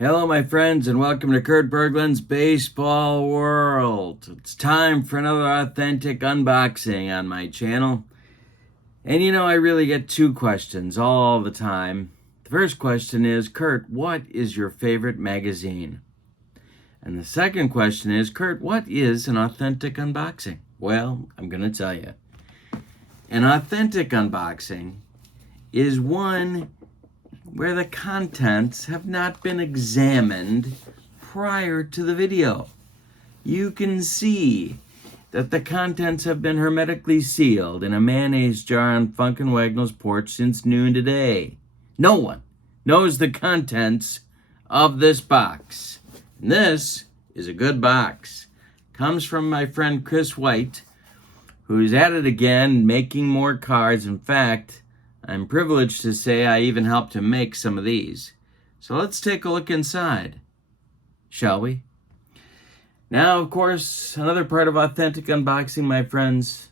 Hello, my friends, and welcome to Kurt Berglund's Baseball World. It's time for another authentic unboxing on my channel. And I really get two questions all the time. The first question is, Kurt, what is your favorite magazine? And the second question is, Kurt, what is an authentic unboxing? Well, I'm going to tell you. An authentic unboxing is one where the contents have not been examined prior to the video. You can see that the contents have been hermetically sealed in a mayonnaise jar on Funk and Wagnall's porch since noon today. No one knows the contents of this box. And this is a good box. Comes from my friend Chris White, who's at it again, making more cards. In fact, I'm privileged to say I even helped him make some of these. So let's take a look inside, shall we? Now, of course, another part of authentic unboxing, my friends,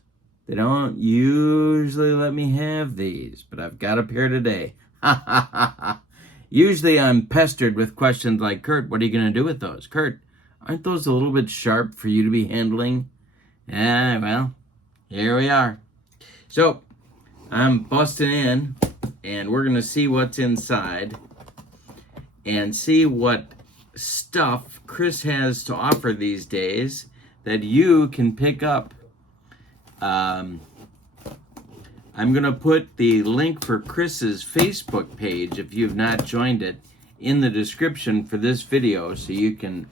they don't usually let me have these, but I've got a pair today. Usually I'm pestered with questions like, Kurt, what are you going to do with those? Kurt, aren't those a little bit sharp for you to be handling? Well, here we are. So, I'm busting in, and we're going to see what's inside and see what stuff Chris has to offer these days that you can pick up. I'm going to put the link for Chris's Facebook page, if you've not joined it, in the description for this video so you can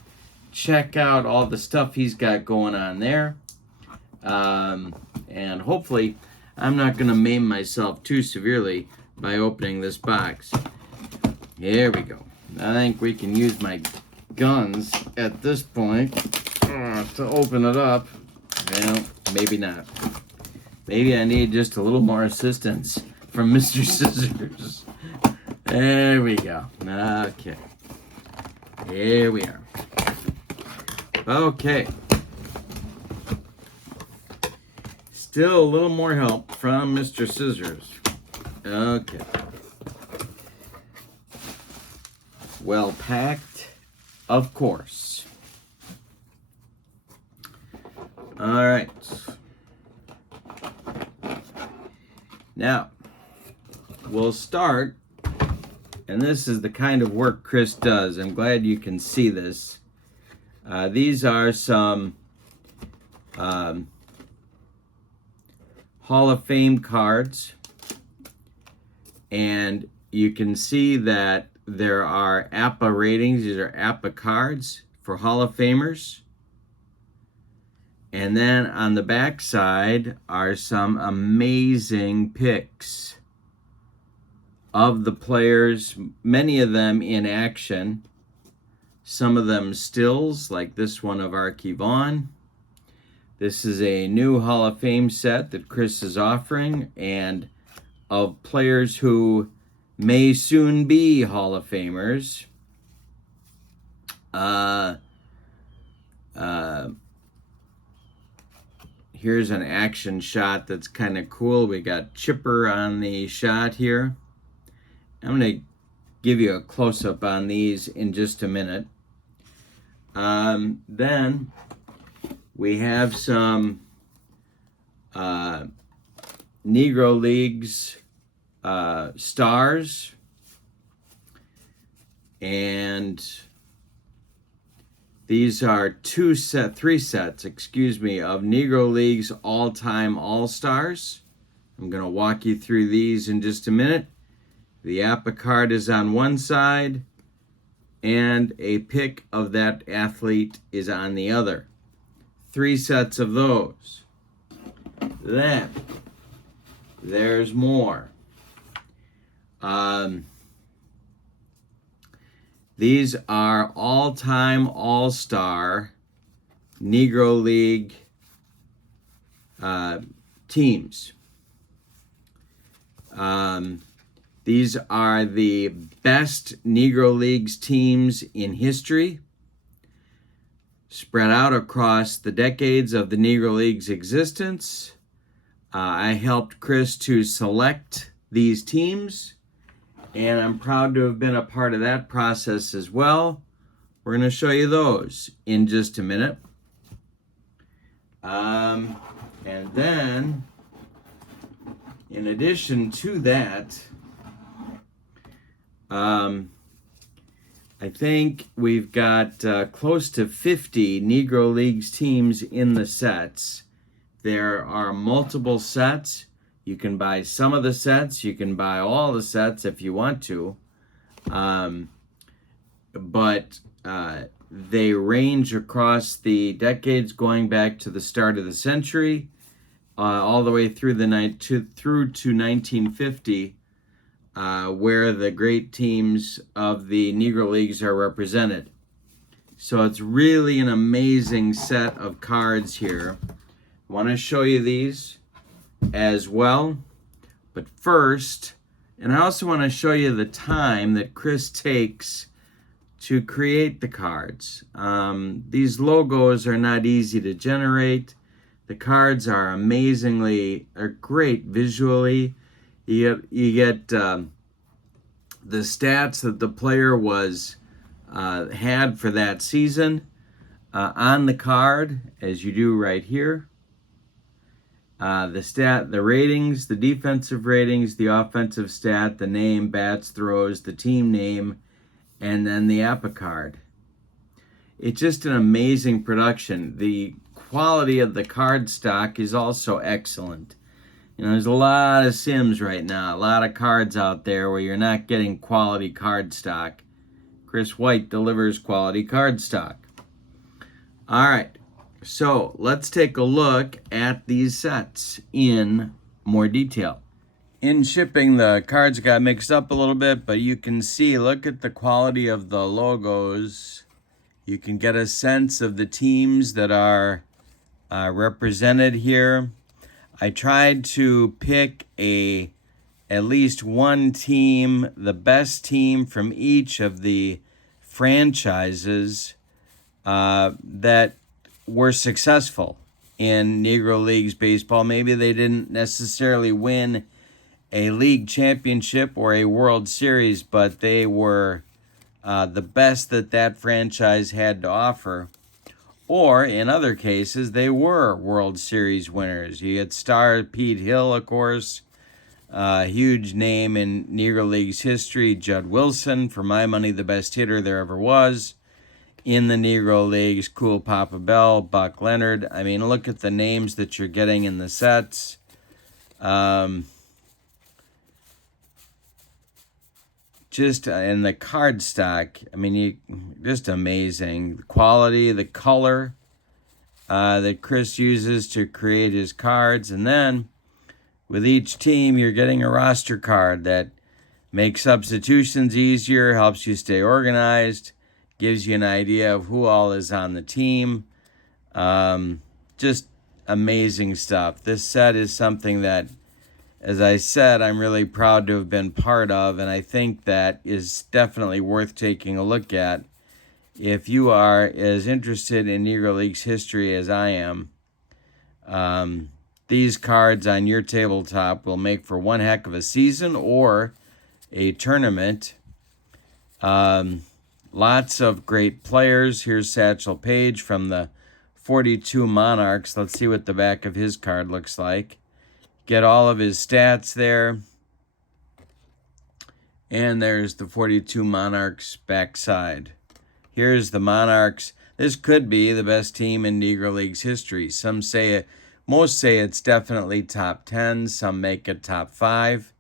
check out all the stuff he's got going on there. And hopefully I'm not going to maim myself too severely by opening this box. Here we go. I think we can use my guns at this point to open it up. Well, maybe not. Maybe I need just a little more assistance from Mr. Scissors. There we go. Okay. Here we are. Okay. Still a little more help from Mr. Scissors. Okay. Well packed, of course. All right. Now, we'll start, and this is the kind of work Chris does. I'm glad you can see this. These are some Hall of Fame cards, and you can see that there are APBA ratings. These are APBA cards for Hall of Famers. And then on the back side are some amazing pics of the players, many of them in action, some of them stills, like this one of Archie Vaughn. This is a new Hall of Fame set that Chris is offering, and of players who may soon be Hall of Famers. Here's an action shot that's kind of cool. We got Chipper on the shot here. I'm going to give you a close-up on these in just a minute. Then we have some Negro Leagues stars, and these are three sets, of Negro Leagues all-time all-stars. I'm going to walk you through these in just a minute. The APBA card is on one side, and a pic of that athlete is on the other. 3 sets of those. Then there's more. These are all-time all-star Negro League teams. These are the best Negro Leagues teams in history, spread out across the decades of the Negro Leagues' existence. I helped Chris to select these teams, and I'm proud to have been a part of that process as well. We're going to show you those in just a minute. And then, in addition to that, I think we've got close to 50 Negro Leagues teams in the sets. There are multiple sets. You can buy some of the sets. You can buy all the sets if you want to. But they range across the decades going back to the start of the century, all the way through to 1950, where the great teams of the Negro Leagues are represented. So it's really an amazing set of cards here. I want to show you these as well. But first, and I also want to show you the time that Chris takes to create the cards. These logos are not easy to generate. The cards are great visually. You get the stats that the player had for that season on the card, as you do right here. The ratings, the defensive ratings, the offensive stat, the name, bats, throws, the team name, and then the APBA card. It's just an amazing production. The quality of the card stock is also excellent. You know, there's a lot of Sims right now, a lot of cards out there where you're not getting quality card stock. Chris White delivers quality card stock. All right, so let's take a look at these sets in more detail. In shipping, the cards got mixed up a little bit, but you can see, look at the quality of the logos. You can get a sense of the teams that are represented here. I tried to pick at least one team, the best team from each of the franchises that were successful in Negro Leagues baseball. Maybe they didn't necessarily win a league championship or a World Series, but they were the best that franchise had to offer. Or, in other cases, they were World Series winners. You had star Pete Hill, of course, huge name in Negro Leagues history. Judd Wilson, for my money, the best hitter there ever was in the Negro Leagues. Cool Papa Bell, Buck Leonard. I mean, look at the names that you're getting in the sets. Just in the card stock, I mean, just amazing. The quality, the color that Chris uses to create his cards. And then with each team, you're getting a roster card that makes substitutions easier, helps you stay organized, gives you an idea of who all is on the team. Just amazing stuff. This set is something that, as I said, I'm really proud to have been part of, and I think that is definitely worth taking a look at if you are as interested in Negro Leagues history as I am. These cards on your tabletop will make for one heck of a season or a tournament. Lots of great players. Here's Satchel Paige from the 42 Monarchs. Let's see what the back of his card looks like. Get all of his stats there. And there's the 42 Monarchs backside. Here's the Monarchs. This could be the best team in Negro Leagues history. Most say it's definitely top 10. Some make it top 5.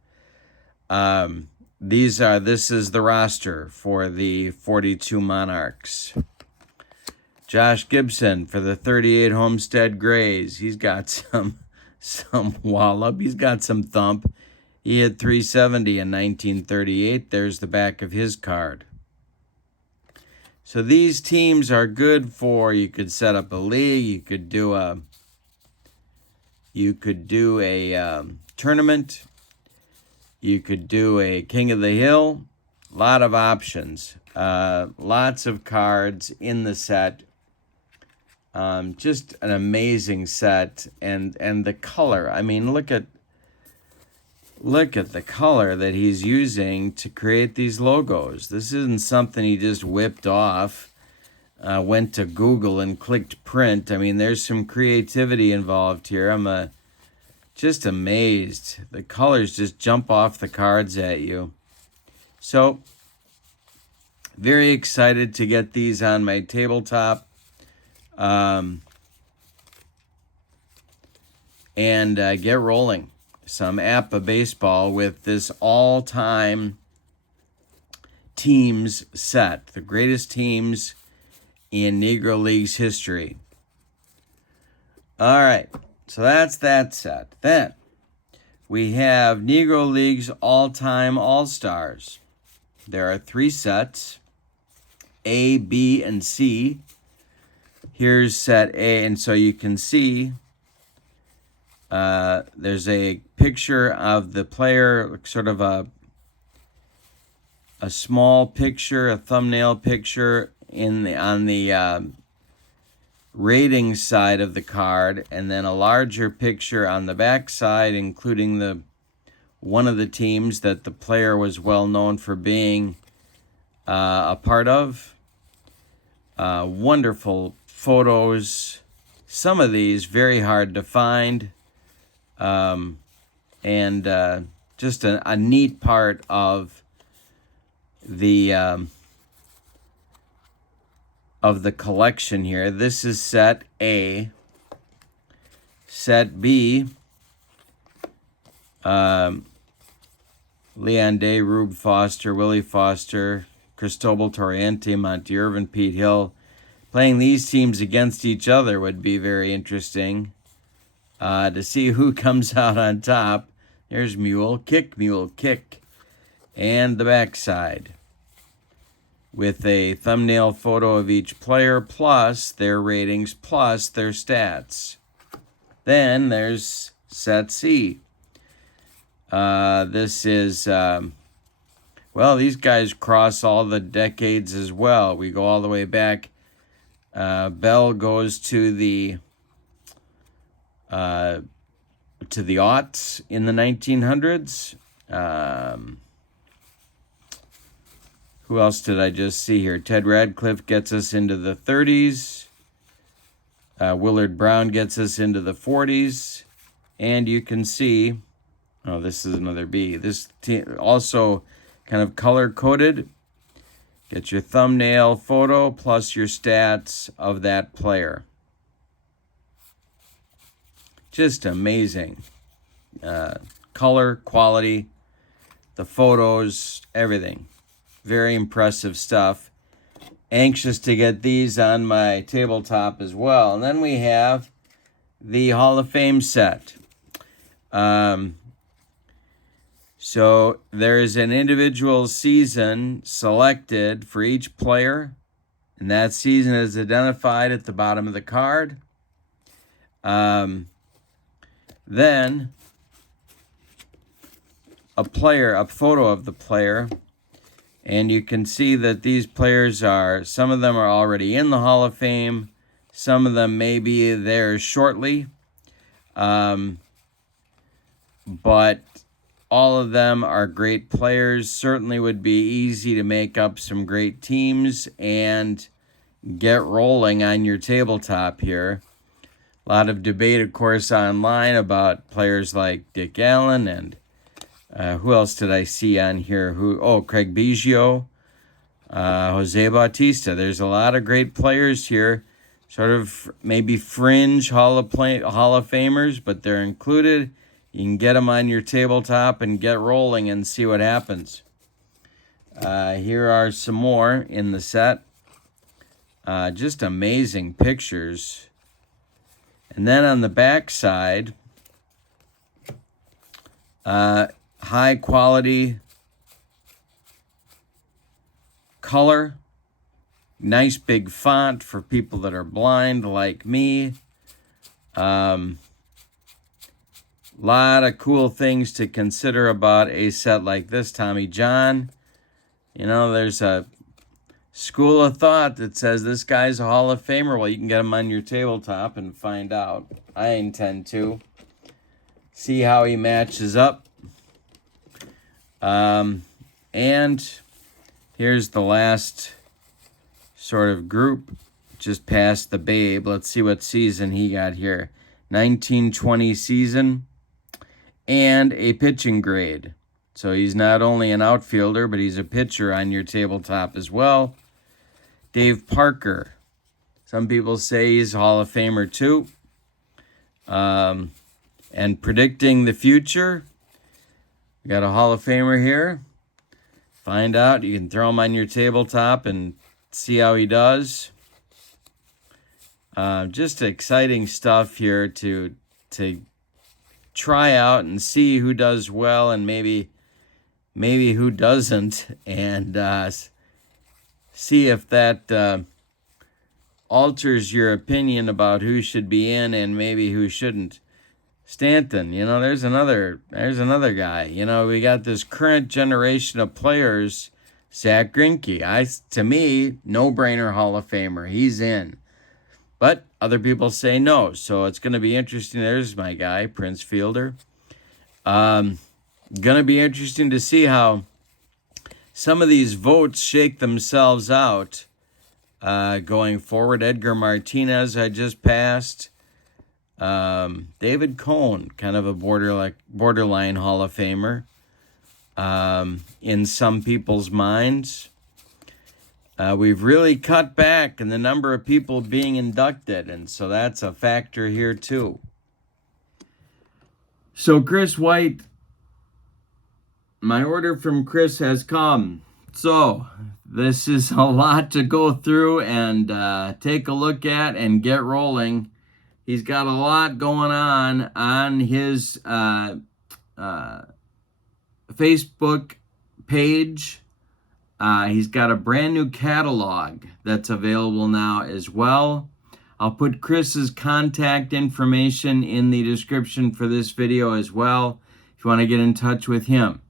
This is the roster for the 42 Monarchs. Josh Gibson for the 38 Homestead Grays. He's got some wallop. He's got some thump. He hit 370 in 1938. There's the back of his card. So these teams are good for, you could set up a league, you could do a tournament, you could do a King of the Hill. A lot of options. Lots of cards in the set. Just an amazing set, and the color. I mean, look at look at the color that he's using to create these logos. This isn't something he just whipped off, went to Google and clicked print. I mean, there's some creativity involved here. I'm just amazed. The colors just jump off the cards at you. So, very excited to get these on my tabletop. And get rolling. Some APBA baseball with this all-time teams set. The greatest teams in Negro Leagues history. All right, so that's that set. Then we have Negro Leagues all-time all-stars. There are 3 sets, A, B, and C. Here's set A, and so you can see there's a picture of the player, sort of a small picture, a thumbnail picture on the rating side of the card, and then a larger picture on the back side, including one of the teams that the player was well known for being a part of. Wonderful photos. Some of these very hard to find. And just a neat part of the collection here. This is set A. Set B, Leon Day, Rube Foster, Willie Foster, Cristobal Torriente, Monty Irvin, Pete Hill. Playing these teams against each other would be very interesting. To see who comes out on top. There's Mule, kick, and the backside with a thumbnail photo of each player plus their ratings plus their stats. Then there's set C. This is, these guys cross all the decades as well. We go all the way back. Bell goes to the aughts in the 1900s. Who else did I just see here? Ted Radcliffe gets us into the 30s. Willard Brown gets us into the 40s. And you can see, this is another B. This also kind of color-coded. Get your thumbnail photo plus your stats of that player. Just amazing. Color, quality, the photos, everything. Very impressive stuff. Anxious to get these on my tabletop as well. And then we have the Hall of Fame set. So there's an individual season selected for each player. And that season is identified at the bottom of the card. Then a photo of the player, and you can see that these players some of them are already in the Hall of Fame, some of them may be there shortly, but all of them are great players. Certainly would be easy to make up some great teams and get rolling on your tabletop here. A lot of debate, of course, online about players like Dick Allen and who else did I see on here? Craig Biggio, Jose Bautista. There's a lot of great players here, sort of maybe fringe Hall of Famers, but they're included. You can get them on your tabletop and get rolling and see what happens. Here are some more in the set. Just amazing pictures. And then on the back side, high quality color, nice big font for people that are blind like me. Lot of cool things to consider about a set like this, Tommy John. There's a school of thought that says this guy's a Hall of Famer. Well, you can get him on your tabletop and find out. I intend to see how he matches up. And here's the last sort of group, just past the Babe. Let's see what season he got here. 1920 season and a pitching grade. So he's not only an outfielder, but he's a pitcher on your tabletop as well. Dave Parker. Some people say he's a Hall of Famer too. And predicting the future, we got a Hall of Famer here. Find out. You can throw him on your tabletop and see how he does. Just exciting stuff here to try out and see who does well and maybe who doesn't, and see if that alters your opinion about who should be in and maybe who shouldn't. Stanton, there's another guy. We got this current generation of players. Zach Greinke, to me, no-brainer Hall of Famer. He's in. But other people say no, so it's going to be interesting. There's my guy, Prince Fielder. Going to be interesting to see how some of these votes shake themselves out going forward. Edgar Martinez, I just passed. David Cone, kind of a borderline Hall of Famer in some people's minds. We've really cut back in the number of people being inducted, and so that's a factor here too. So Chris White, my order from Chris has come. So this is a lot to go through and take a look at and get rolling. He's got a lot going on his Facebook page. He's got a brand new catalog that's available now as well. I'll put Chris's contact information in the description for this video as well if you want to get in touch with him.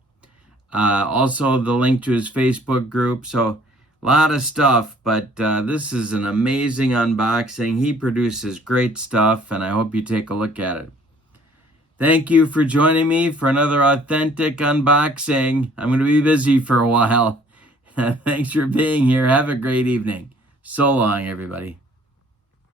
Also, the link to his Facebook group. So a lot of stuff, but this is an amazing unboxing. He produces great stuff, and I hope you take a look at it. Thank you for joining me for another authentic unboxing. I'm going to be busy for a while. Thanks for being here. Have a great evening. So long, everybody.